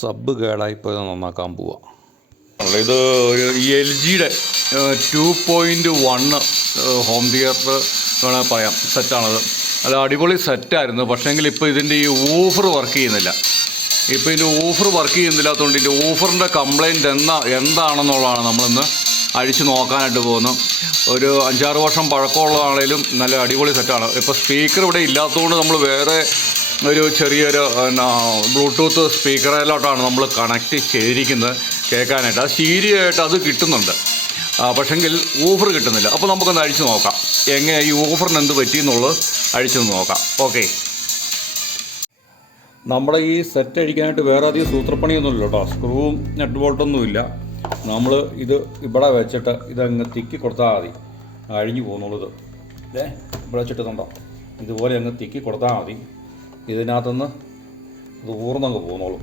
Sub കേടായിപ്പോയത് നന്നാക്കാൻ പോവാം. ഇത് ഒരു എൽ ജിയുടെ two point one home theatre വേണമെങ്കിൽ പറയാം. സെറ്റാണത് അത് അടിപൊളി സെറ്റായിരുന്നു പക്ഷേങ്കിൽ ഇപ്പോൾ ഇതിന്റെ ഈ ഓഫർ വർക്ക് ചെയ്യുന്നില്ല. ഇപ്പോൾ ഇതിന്റെ ഓഫർ വർക്ക് ചെയ്യുന്നില്ലാത്തതുകൊണ്ട് ഇതിന്റെ ഓഫറിന്റെ കംപ്ലയിന്റ് എന്താ എന്താണെന്നുള്ളതാണ് നമ്മളിന്ന് അഴിച്ചു നോക്കാനായിട്ട് പോകുന്നു ഒരു അഞ്ചാറ് വർഷം പഴക്കമുള്ളതാണേലും നല്ല അടിപൊളി സെറ്റാണ് ഇപ്പോൾ സ്പീക്കർ ഇവിടെ ഇല്ലാത്തതുകൊണ്ട് നമ്മൾ വേറെ ഒരു ചെറിയൊരു എന്നാ ബ്ലൂടൂത്ത് സ്പീക്കറിലോട്ടാണ് നമ്മൾ കണക്ട് ചെയ്തിരിക്കുന്നത് കേൾക്കാനായിട്ട്. അത് ശീരിയായിട്ട് അത് കിട്ടുന്നുണ്ട്. പക്ഷെങ്കിൽ ഓഫർ കിട്ടുന്നില്ല. അപ്പോൾ നമുക്കൊന്ന് അഴിച്ചു നോക്കാം. എങ്ങനെ ഈ ഓഫറിന് എന്ത് പറ്റിയെന്നുള്ളത് അഴിച്ചു നോക്കാം. ഓക്കെ നമ്മുടെ ഈ സെറ്റ് അഴിക്കാനായിട്ട് വേറെ അധികം സൂത്രപ്പണിയൊന്നുമില്ല കേട്ടോ. സ്ക്രൂവും നെറ്റ് ബോൾട്ടൊന്നും ഇല്ല. നമ്മൾ ഇത് ഇവിടെ വെച്ചിട്ട് ഇതങ്ങ് തിക്കി കൊടുത്താൽ മതി. അഴിഞ്ഞു പോകുന്നുള്ളത്. ഇതേ ഇവിടെ വെച്ചിട്ടുണ്ടോ ഇതുപോലെ അങ്ങ് തിക്കി കൊടുത്താൽ മതി. ഇതിനകത്തുനിന്ന് ഇത് ഊർന്നങ്ങ് പോന്നോളും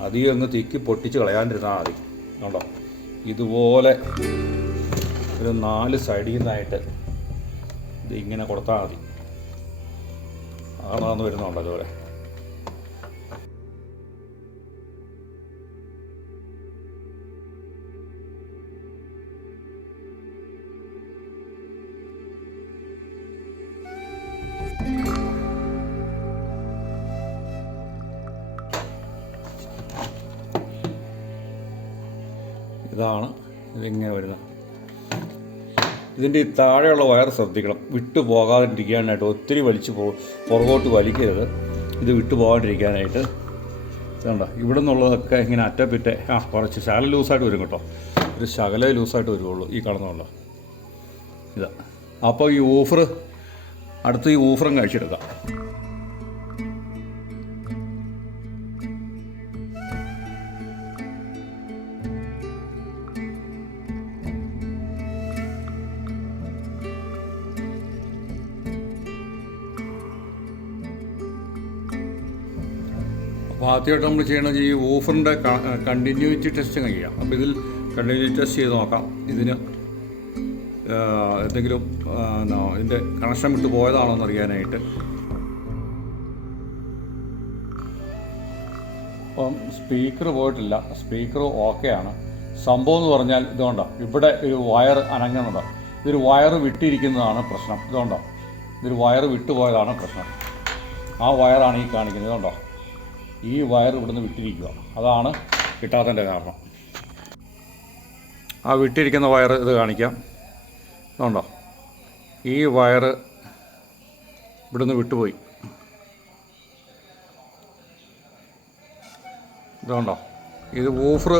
അധികം അങ്ങ് തിക്കി പൊട്ടിച്ച് കളയാണ്ടിരുന്നാൽ മതി. കണ്ടോ? ഇതുപോലെ ഒരു നാല് സൈഡിൽ നിന്നായിട്ട് ഇത് ഇങ്ങനെ കൊടുത്താൽ മതി. അതാണ് വരുന്നുണ്ടോ അതുപോലെ ഇതാണ് ഇതിങ്ങനെ വരുന്നത്. ഇതിന്റെ ഈ താഴെയുള്ള വയർ ശ്രദ്ധിക്കണം. വിട്ടു പോകാതിരിക്കാനായിട്ട് ഒത്തിരി വലിച്ചു പുറകോട്ട് വലിക്കരുത്. ഇത് വിട്ടു പോകാണ്ടിരിക്കാനായിട്ട്. വേണ്ട ഇവിടെ നിന്നുള്ളതൊക്കെ ഇങ്ങനെ അറ്റപ്പിറ്റ്. ആ കുറച്ച് ശകല ലൂസായിട്ട് വരും കേട്ടോ. ഒരു ശകല ലൂസായിട്ട് വരുള്ളൂ ഈ കാണുന്നുള്ള ഇതാ. അപ്പോൾ ഈ ഓഫർ അടുത്ത് ഈ ഓഫറും കഴിച്ചെടുക്കാം. അപ്പോൾ ആദ്യമായിട്ട് നമ്മൾ ചെയ്യണമെങ്കിൽ ഈ ഓഫറിന്റെ കണ്ടിന്യൂറ്റി ടെസ്റ്റ് ചെയ്യാം. അപ്പോൾ ഇതിൽ കണ്ടിന്യൂറ്റി ടെസ്റ്റ് ചെയ്ത് നോക്കാം. ഇതിന് എന്തെങ്കിലും ഇതിന്റെ കണക്ഷൻ വിട്ട് പോയതാണോ എന്ന് അറിയാനായിട്ട് അപ്പം സ്പീക്കർ പോയിട്ടില്ല. സ്പീക്കർ ഓക്കെ ആണ്. സംഭവം എന്ന് പറഞ്ഞാൽ ഇതുകൊണ്ടോ ഇവിടെ ഒരു വയർ അനങ്ങുന്നത്. ഇതൊരു വയർ വിട്ടിരിക്കുന്നതാണ് പ്രശ്നം. ഇതുകൊണ്ടോ ഇതൊരു വയർ വിട്ടുപോയതാണ് പ്രശ്നം. ആ വയറാണ് ഈ കാണിക്കുന്നത്. ഇതുകൊണ്ടോ ഈ വയർ ഇവിടുന്ന് വിട്ടിരിക്കുക. അതാണ് കിട്ടാത്തതിന്റെ കാരണം. ആ വിട്ടിരിക്കുന്ന വയർ ഇത് കാണിക്കാം. ഇതുണ്ടോ? ഈ വയർ ഇവിടുന്ന് വിട്ടുപോയി. ഇതുണ്ടോ? ഇത് വൂഫർ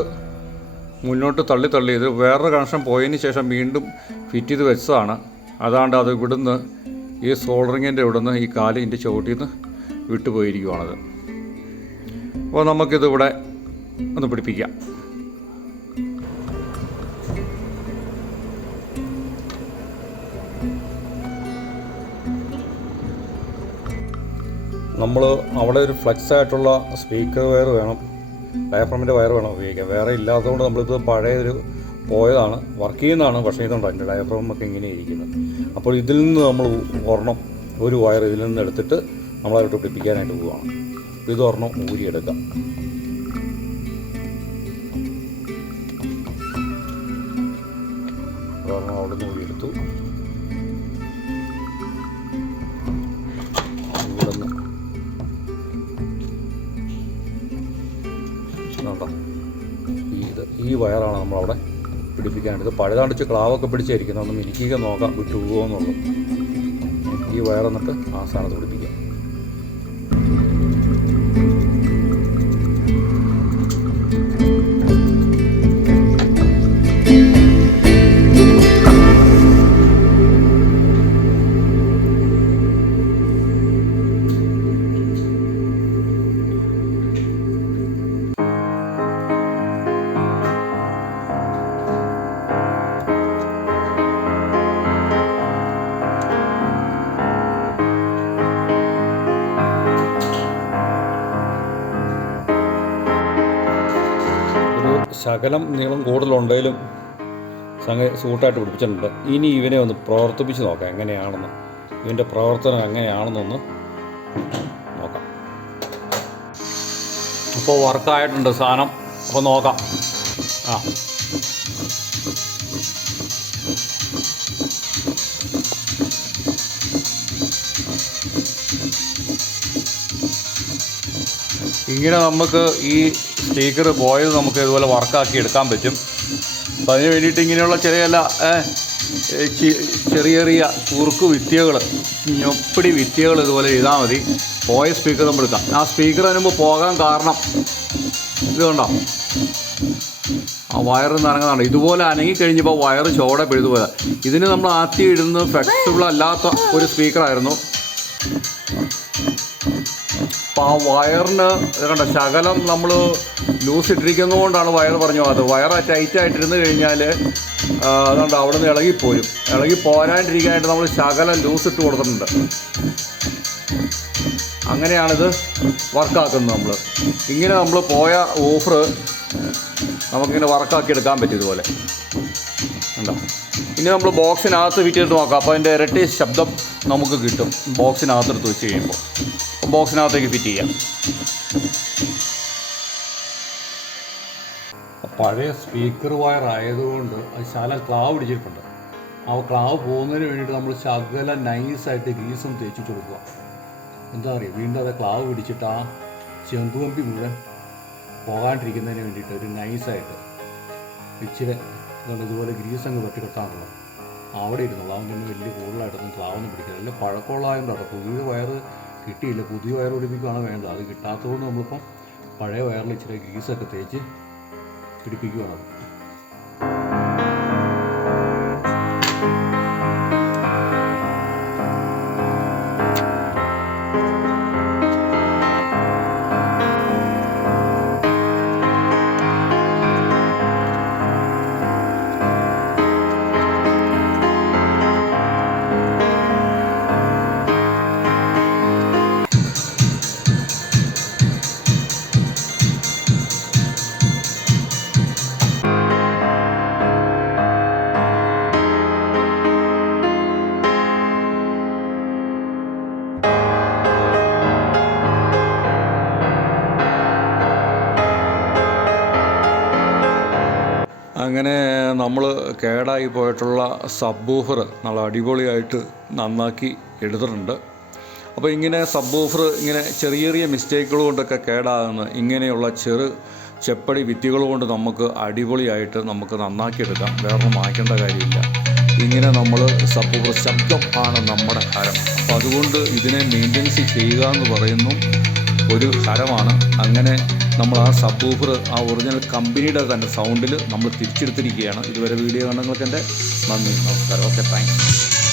മുന്നോട്ട് തള്ളി തള്ളി ഇത് വേറൊരു കണക്ഷൻ പോയതിന് ശേഷം വീണ്ടും ഫിറ്റ് ചെയ്ത് വെച്ചതാണ്. അതാണ്ട് അത് ഇവിടുന്ന് ഈ സോൾഡറിങ്ങിന്റെ ഇവിടുന്ന് ഈ കാലിന്റെ ചവിട്ടിൽ നിന്ന് വിട്ടുപോയിരിക്കുവാണത്. അപ്പോൾ നമുക്കിതിവിടെ ഒന്ന് പിടിപ്പിക്കാം. നമ്മൾ അവിടെ ഒരു ഫ്ലെക്സ് ആയിട്ടുള്ള സ്പീക്കർ വയർ വേണം. ഡയഫ്രമിന്റെ വയർ വേണം ഉപയോഗിക്കാൻ. വേറെ ഇല്ലാത്തതുകൊണ്ട് നമ്മളിത് പഴയ ഒരു പോയതാണ്. വർക്ക് ചെയ്യുന്നതാണ് പക്ഷേ ഇതുണ്ട്? അതിന്റെ ഡയഫ്രം ഒക്കെ ഇങ്ങനെ ഇരിക്കുന്നത്. അപ്പോൾ ഇതിൽ നിന്ന് നമ്മൾ ഒരെണ്ണം ഒരു വയർ ഇതിൽ നിന്ന് എടുത്തിട്ട് നമ്മളതിലോട്ട് പിടിപ്പിക്കാനായിട്ട് പോവുകയാണ്. ഇത് ഒരെണ്ണം ഊരിയെടുക്കാം ഒരെണ്ണം ഊരിയെടുത്തു. ഈ വയറാണ് നമ്മളവിടെ പിടിപ്പിക്കാനായിട്ട് ഇത് പഴുതാണ്ടിച്ച് ക്ലാവൊക്കെ പിടിച്ചായിരിക്കും ഒന്ന് മിനിക്കുക നോക്കാം. വിട്ടു പോകുമെന്നുള്ളൂ ഈ വയറെന്നിട്ട് ആ സ്ഥാനത്ത് പിടിപ്പിക്കാം. ശകലം നീളം കൂടുതലുണ്ടെങ്കിലും സംഗതി സൂട്ടായിട്ട് പിടിപ്പിച്ചിട്ടുണ്ട്. ഇനി ഇവനെ ഒന്ന് പ്രവർത്തിപ്പിച്ച് നോക്കാം എങ്ങനെയാണെന്ന്. ഇവന്റെ പ്രവർത്തനം എങ്ങനെയാണെന്നൊന്ന് നോക്കാം. ഇപ്പോൾ വർക്കായിട്ടുണ്ട് സാധനം. അപ്പോൾ നോക്കാം. ആ. ഇങ്ങനെ നമുക്ക് ഈ സ്പീക്കർ പോയത് നമുക്ക് ഇതുപോലെ വർക്കാക്കി എടുക്കാൻ പറ്റും. അപ്പം അതിന് വേണ്ടിയിട്ട് ഇങ്ങനെയുള്ള ചെറിയ ചില ചെറിയ ചെറിയ കുറുക്ക് വിദ്യകൾ ഞൊപ്പിടി വിദ്യകൾ ഇതുപോലെ ചെയ്താൽ മതി. പോയ സ്പീക്കർ നമ്മൾ എടുക്കാം. ആ സ്പീക്കർ അതിനുമ്പോൾ പോകാൻ കാരണം ഇതുകൊണ്ടോ കണ്ടോ? ആ വയറ് നിറങ്ങുന്നതാണ് ഇതുപോലെ അനങ്ങി കഴിഞ്ഞപ്പോൾ വയറ് ചോടെ പിഴുതു പോയത്. ഇതിന് നമ്മൾ ആദ്യം ഇടുന്നത് ഫ്ലെക്സിബിൾ അല്ലാത്ത ഒരു സ്പീക്കറായിരുന്നു അപ്പോൾ ആ വയറിന് കണ്ട ശകലം നമ്മൾ ലൂസ് ഇട്ടിരിക്കുന്നതുകൊണ്ടാണ് വയർ പറഞ്ഞു അത് വയർ ടൈറ്റ് ആയിട്ടിരുന്ന് കഴിഞ്ഞാൽ അതുകൊണ്ട് അവിടെ നിന്ന് ഇളകിപ്പോരും. ഇളകി പോരാണ്ടിരിക്കാനായിട്ട് നമ്മൾ ശകലം ലൂസ് ഇട്ട് കൊടുത്തിട്ടുണ്ട്. അങ്ങനെയാണിത് വർക്കാക്കുന്നത് നമ്മൾ ഇങ്ങനെ നമ്മൾ പോയ ഓഫർ നമുക്കിങ്ങനെ വർക്കാക്കി എടുക്കാൻ പറ്റും ഇതുപോലെ. ഉണ്ടോ ഇനി നമ്മൾ ബോക്സിനകത്ത് ചെയ്ത് നോക്കാം. അപ്പോൾ അതിന്റെ ഇരട്ടി ശബ്ദം നമുക്ക് കിട്ടും. ബോക്സിനകത്തെടുത്ത് വെച്ച് കഴിയുമ്പോൾ ബോക്സിനകത്തേക്ക് ഫിറ്റ് ചെയ്യാം. പഴയ സ്പീക്കർ വയർ ആയതുകൊണ്ട് അത് ശാലം ക്ലാവ് പിടിച്ചിട്ടുണ്ട്. ആ ക്ലാവ് പോകുന്നതിന് വേണ്ടിയിട്ട് നമ്മൾ ശകല നൈസായിട്ട് ഗീസും തേച്ച് കൊടുക്കുക. എന്താ പറയുക? വീണ്ടും അത് ക്ലാവ് പിടിച്ചിട്ട് ആ ചെമ്പുകമ്പി മുഴുവൻ പോകാണ്ടിരിക്കുന്നതിന് വേണ്ടിയിട്ട് ഒരു നൈസായിട്ട് ഇച്ചിരി ഇതുപോലെ ഗ്രീസ് അങ്ങ് വെട്ടി കൊടുത്താണല്ലോ അവിടെ ഇരുന്നുള്ളൂ അവൻ തന്നെ വലിയ കൂടുതലായിട്ടൊന്നും ക്ലാവൊന്നും പിടിക്കില്ല. അല്ല പഴക്കമുള്ളതായതുകൊണ്ടാണ് പുതിയ വയറ് കിട്ടിയില്ല. പുതിയ വയർ പിടിപ്പിക്കുകയാണ് വേണ്ടത്. അത് കിട്ടാത്തതുകൊണ്ട് നമ്മളിപ്പം പഴയ വയറിൽ ഇച്ചിരി ഗ്രീസൊക്കെ തേച്ച് പിടിപ്പിക്കുകയാണ് അങ്ങനെ നമ്മൾ കേടായി പോയിട്ടുള്ള സബ്ബൂഫർ നമ്മൾ അടിപൊളിയായിട്ട് നന്നാക്കി എടുത്തിട്ടുണ്ട്. അപ്പോൾ ഇങ്ങനെ സബ്ബൂഫർ ഇങ്ങനെ ചെറിയ ചെറിയ മിസ്റ്റേക്കുകൾ കൊണ്ടൊക്കെ കേടാകുന്ന ഇങ്ങനെയുള്ള ചെറു ചെപ്പടി വിത്തികൾ കൊണ്ട് നമുക്ക് അടിപൊളിയായിട്ട് നമുക്ക് നന്നാക്കിയെടുക്കാം. വേറൊന്നും മായ്ക്കേണ്ട കാര്യമില്ല. ഇങ്ങനെ നമ്മൾ സബ്ബൂഫർ ശബ്ദം ആണ് നമ്മുടെ ഹരം. അപ്പോൾ അതുകൊണ്ട് ഇതിനെ മെയിന്റനൻസ് ചെയ്യുക എന്ന് പറയുന്നു. ഒരു ഹരമാണ്. അങ്ങനെ നമ്മൾ ആ സബ്ബൂഫർ ആ ഒറിജിനൽ കമ്പനിയുടെ തന്നെ സൗണ്ടിൽ നമ്മൾ തിരിച്ചെടുത്തിരിക്കുകയാണ്. ഇതുവരെ വീഡിയോ കണ്ടങ്ങൾക്ക് എന്റെ നന്ദി നമസ്കാരം. Okay thanks